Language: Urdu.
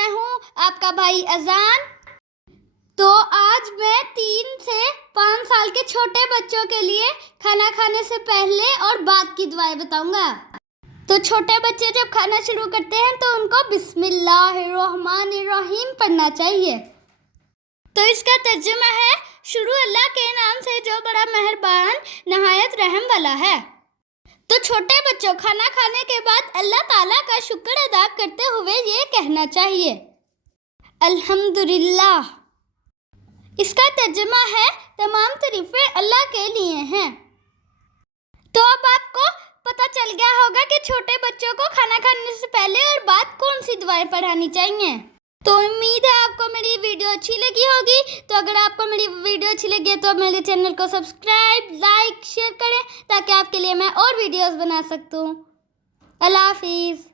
میں ہوں آپ کا بھائی اذان۔ تو آج میں 3 سے 5 سال کے چھوٹے بچوں کے لیے کھانا کھانے سے پہلے اور بعد کی دعائیں بتاؤں گا۔ تو چھوٹے بچے جب کھانا شروع کرتے ہیں تو ان کو بسم اللہ الرحمن الرحیم پڑھنا چاہیے۔ تو اس کا ترجمہ ہے شروع اللہ کے نام سے جو بڑا مہربان نہایت رحم والا ہے۔ تو چھوٹے بچوں کھانا کھانے کے بعد اللہ تعالیٰ کا شکر ادا کرتے ہوئے یہ کہنا چاہیے الحمدللہ۔ اس کا ترجمہ ہے تمام تعریفیں اللہ کے لیے ہیں۔ تو اب آپ کو پتہ چل گیا ہوگا کہ چھوٹے بچوں کو کھانا کھانے سے پہلے اور بعد کون سی دعائیں پڑھانی چاہیے۔ تو امید ہے آپ کو میری ویڈیو اچھی لگی ہوگی۔ تو اگر آپ کو میری ویڈیو اچھی لگی ہے تو میرے چینل کو سبسکرائب، لائک، شیئر کریں تاکہ آپ کے لیے میں اور ویڈیوز بنا سکتا ہوں۔ اللہ حافظ۔